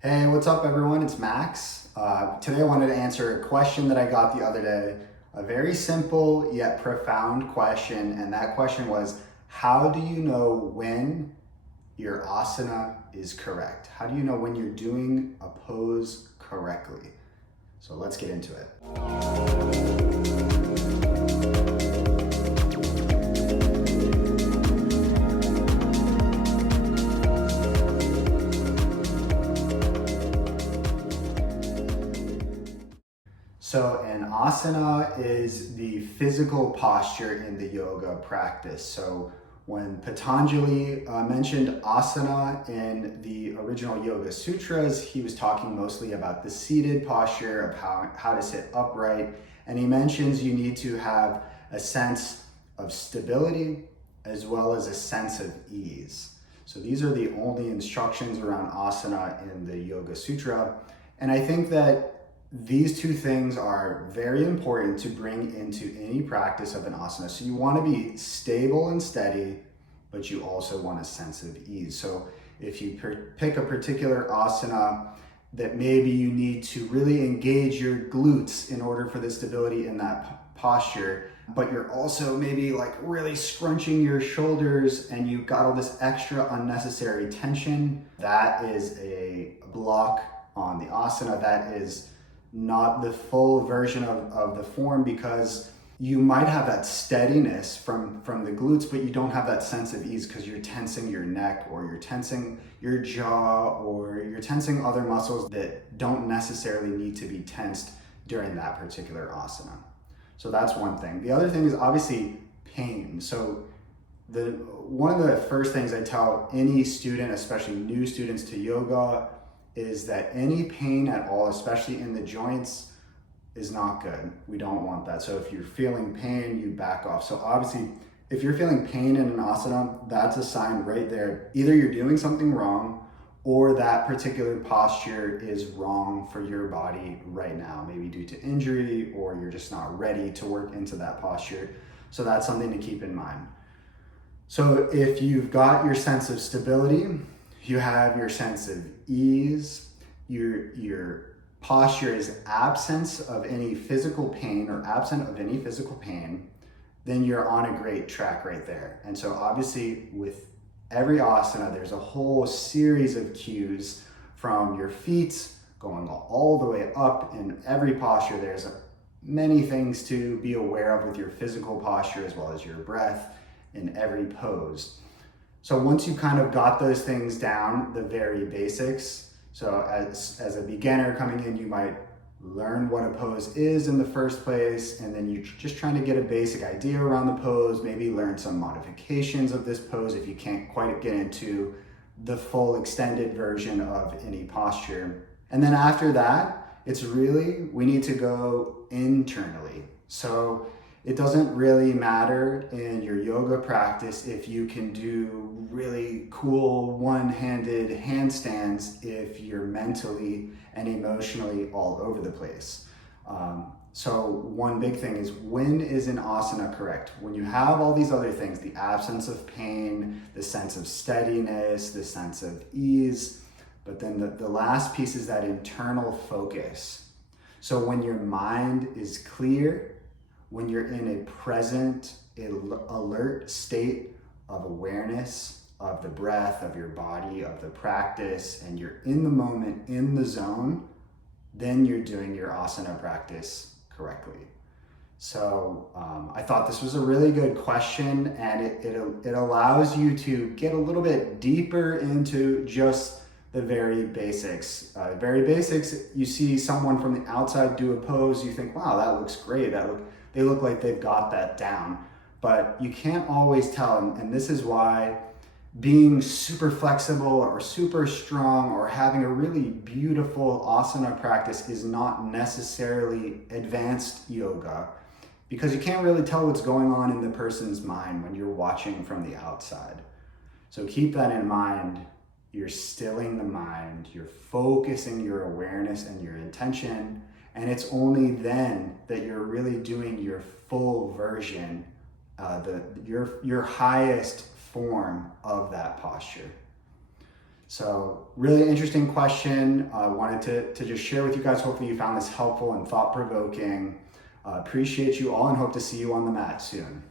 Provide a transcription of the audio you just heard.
Hey, what's up everyone? It's Max. Today I wanted to answer a question that I got the other day. A very simple yet profound question, and that question was, how do you know when your asana is correct? How do you know when you're doing a pose correctly? So let's get into it. So an asana is the physical posture in the yoga practice. So when Patanjali mentioned asana in the original Yoga Sutras, he was talking mostly about the seated posture of how to sit upright. And he mentions you need to have a sense of stability as well as a sense of ease. So these are the only instructions around asana in the Yoga Sutra. And I think that these two things are very important to bring into any practice of an asana. So you want to be stable and steady, but you also want a sense of ease. So if you pick a particular asana that maybe you need to really engage your glutes in order for the stability in that posture, but you're also maybe like really scrunching your shoulders and you've got all this extra unnecessary tension, that is a block on the asana. That is not the full version of the form, because you might have that steadiness from the glutes, but you don't have that sense of ease because you're tensing your neck, or you're tensing your jaw, or you're tensing other muscles that don't necessarily need to be tensed during that particular asana. So that's one thing. The other thing is obviously pain. So one of the first things I tell any student, especially new students to yoga, is that any pain at all, especially in the joints, is not good. We don't want that. So if you're feeling pain, you back off. So obviously, if you're feeling pain in an asana, that's a sign right there. Either you're doing something wrong, or that particular posture is wrong for your body right now, maybe due to injury, or you're just not ready to work into that posture. So that's something to keep in mind. So if you've got your sense of stability, you have your sense of ease, your posture is absence of any physical pain or absent of any physical pain, then you're on a great track right there. And so obviously with every asana, there's a whole series of cues from your feet going all the way up. In every posture, there's many things to be aware of with your physical posture as well as your breath in every pose. So once you kind of got those things down, the very basics, so as a beginner coming in, you might learn what a pose is in the first place, and then you're just trying to get a basic idea around the pose, maybe learn some modifications of this pose if you can't quite get into the full extended version of any posture. And then after that, it's really, we need to go internally. So it doesn't really matter in your yoga practice if you can do really cool one-handed handstands if you're mentally and emotionally all over the place. So one big thing is, when is an asana correct? When you have all these other things, the absence of pain, the sense of steadiness, the sense of ease, but then the last piece is that internal focus. So when your mind is clear, when you're in a present, alert state of awareness of the breath, of your body, of the practice, and you're in the moment, in the zone, then you're doing your asana practice correctly. So I thought this was a really good question, and it allows you to get a little bit deeper into just the very basics. You see someone from the outside do a pose, you think, wow, that looks great. They look like they've got that down, but you can't always tell. And this is why being super flexible or super strong or having a really beautiful asana practice is not necessarily advanced yoga, because you can't really tell what's going on in the person's mind when you're watching from the outside. So keep that in mind. You're stilling the mind, you're focusing your awareness and your intention, and it's only then that you're really doing your full version, your highest form of that posture. So really interesting question. I wanted to just share with you guys. Hopefully you found this helpful and thought-provoking. Appreciate you all and hope to see you on the mat soon.